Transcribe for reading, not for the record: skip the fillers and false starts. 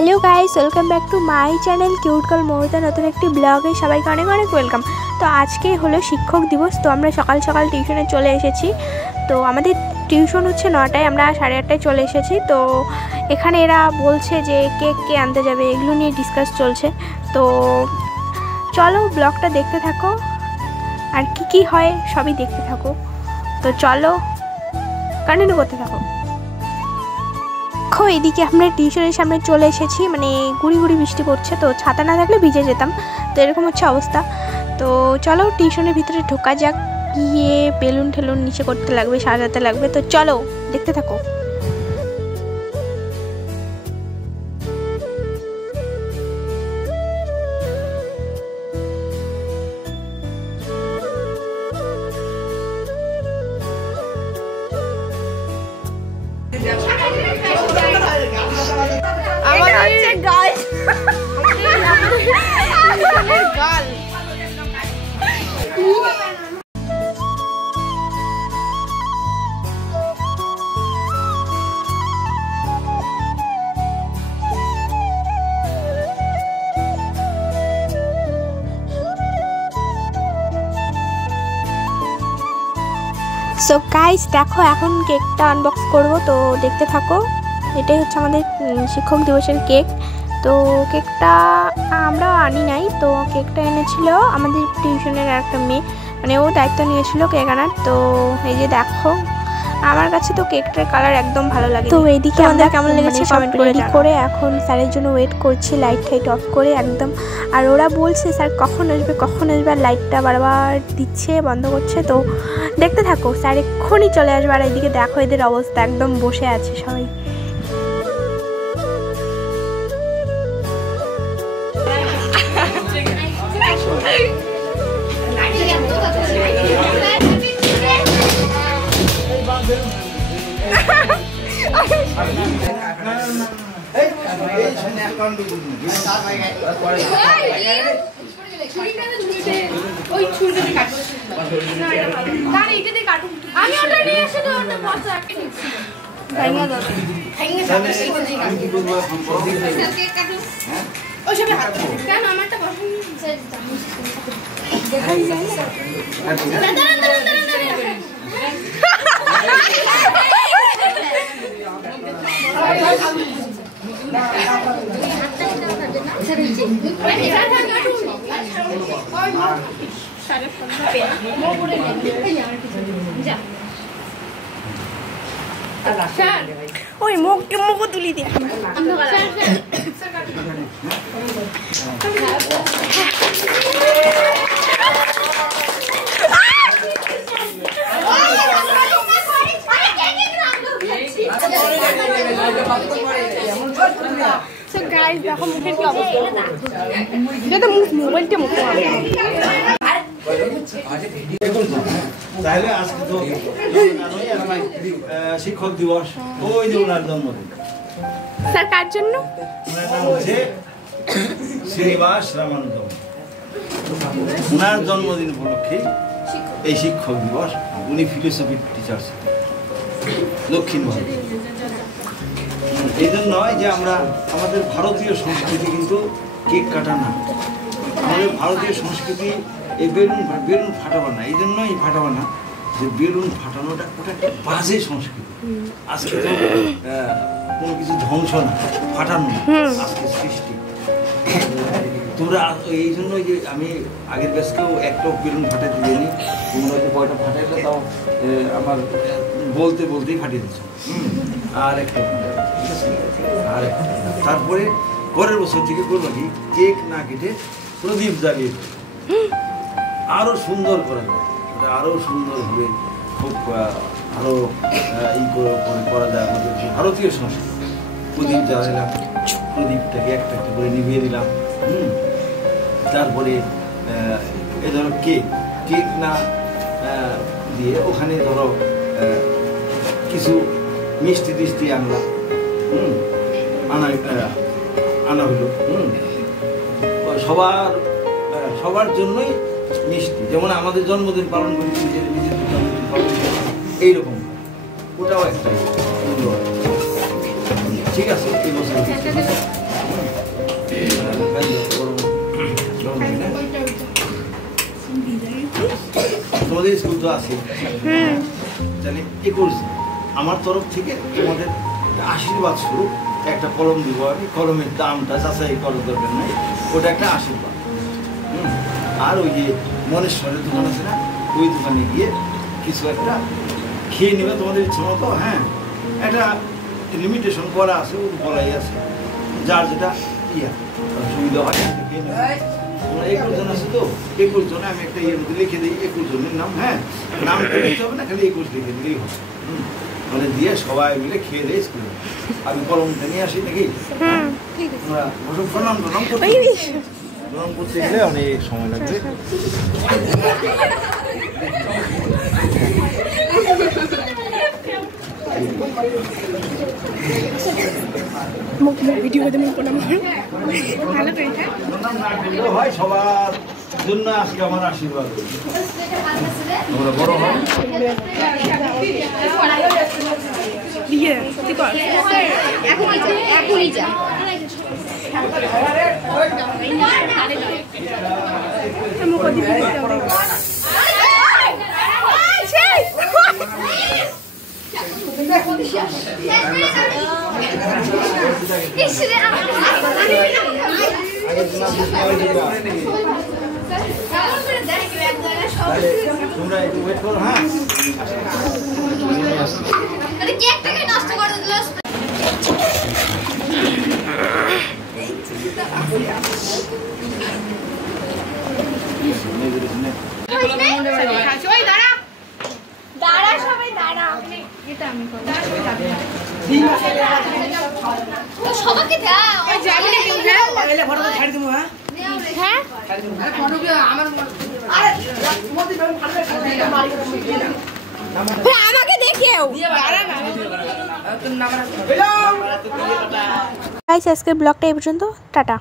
Hello guys, welcome back to my channel cute girl Moumita. নতুন একটি ব্লগে সবাইকে অনেক অনেক ওয়েলকাম। তো আজকে হলো শিক্ষক দিবস। তো আমরা সকাল সকাল টিউশনে চলে এসেছি। তো আমাদের টিউশন হচ্ছে 9টায়, আমরা 8:30টায় চলে এসেছি। তো এখানে এরা বলছে যে কেক কে আনতে যাবে, এগুলো নিয়ে ডিসকাস চলছে। তো চলো ব্লগটা দেখতে থাকো, আর কি হয় সবই দেখতে থাকো। তো চলো কন্টিনিউ করতে থাকো। দেখো এদিকে আমরা টিউশনের সামনে চলে এসেছি, মানে গুড়ি গুড়ি বৃষ্টি পড়ছে, তো ছাতা না থাকলে ভিজে যেতাম। তো এরকম হচ্ছে অবস্থা। তো চলো টিউশনের ভিতরে ঢোকা যাক, গিয়ে বেলুন ঠেলুন নিচে করতে লাগবে, সাজাতে লাগবে। তো চলো দেখতে থাকো। সো গাইস দেখো, এখন কেকটা আনবক্স করব, তো দেখতে থাকো। এটাই হচ্ছে আমাদের শিক্ষক দিবসের কেক। তো কেকটা আমরাও আনি নাই, তো কেকটা এনেছিল আমাদের টিউশনের একটা মেয়ে, মানে ও দায়িত্ব নিয়েছিল কেক আনার। তো এই যে দেখো, আমার কাছে তো কেকটার কালার একদম ভালো লাগে। তো এইদিকে আমাদের কেমন লেগেছে কমেন্ট করে এখন স্যারের জন্য ওয়েট করছি, লাইট টাইট অফ করে একদম। আর ওরা বলছে স্যার কখন আসবে, আর লাইটটা বারবার দিচ্ছে, বন্ধ করছে। তো দেখতে থাকো, স্যার এক্ষুনি চলে আসবে। আর এইদিকে দেখো এদের অবস্থা, একদম বসে আছে সবাই। ওই মুখ তুলি দিয়ে দেখো মুখের কি অবস্থা। মোবাইলটা মুখে তাহলে আজকে তো শিক্ষক দিবস, ওই যে ওনার জন্মদিন। স্যার কার জন্য? ওনার নাম হচ্ছে শ্রীনিবাস রামানুজম। ওনার জন্মদিন উপলক্ষে এই শিক্ষক দিবস। উনি ফিলোসফি টিচার, দক্ষিণবঙ্গ। এই জন্য যে আমরা আমাদের ভারতীয় সংস্কৃতি কিন্তু কেক কাটা না, আমাদের ভারতীয় সংস্কৃতি এই বেলুন ফাটাবা না। এই জন্যই ফাটাবা না যে বেলুন ফাটানোটা ওটা একটা বাজে সংস্কৃতি। আজকে তো কোনো কিছু ধ্বংস না, ফাটানো আজকে সৃষ্টি। তোমরা এই জন্যই যে আমি আগের ব্যাচকেও একটা বেলুন ফাটাতে দিইনি, তোমরা তো কয়টা ফাটাইলে তাও আমার বলতেই ফাটিয়ে দিচ্ছ। আর একটা, ঠিক আছে, আর তারপরে পরের বছর থেকে করবো কি, কেক না কেটে প্রদীপ জ্বালিয়ে আরো সুন্দর করা যায়, ওটা আরো সুন্দর হবে, খুব আরো করা যায়। আমাদের ভারতীয় সংস্কৃতি প্রদীপ জ্বালাইলাম, প্রদীপটাকে একটা একটা করে নিভিয়ে দিলাম। তারপরে এ ধরো কেক না দিয়ে ওখানে ধরো কিছু মিষ্টি টিষ্টি আনলাম, আনা হলো। সবার জন্যই মিষ্টি, যেমন আমাদের জন্মদিন পালন করি, নিজের জন্মদিন পালন করি, এইরকম ওটাও একটা সুন্দর। ঠিক আছে, এই বছর স্কুল তো আছে, তাহলে 21 দিন আমার তরফ থেকে তোমাদের আশীর্বাদ স্বরূপ একটা কলম দিব আমি, কলমের দামটা যাচাই করার দরকার নাই, ওটা একটা আশীর্বাদ। আর ওই যে মনেশ্বরের দোকান আছে না, ওই দোকানে গিয়ে কিছু একটা খেয়ে নেবে তোমাদের ইচ্ছে মতো। হ্যাঁ, একটা লিমিটেশন করা আছে, ওর বলাই আছে, যার যেটা সুবিধা হয় খেয়ে নেবে। তোমরা 21 জন আছে তো, 21 জনে আমি একটা ইয়ের মধ্যে লিখে দিই 21 জনের নাম। হ্যাঁ, নাম লিখতে হবে না, খালি 21 লিখে দিলেই হবে। মানে দিয়ে সবাই মিলে খেয়ে দেয় স্কুলে। আমি কলমটা নিয়ে আসি নাকি, তোমরা প্রণাম করতে গেলে অনেক সময় লাগবে। হয় সবার জন্য আজকে আমার আশীর্বাদ, তোমরা বড় হও। তোমরা একটু ওয়েট করো। হ্যাঁ, সবাইকে আমাকে দেখেও গাইস, আজকের ব্লগটা এই পর্যন্ত। টাটা।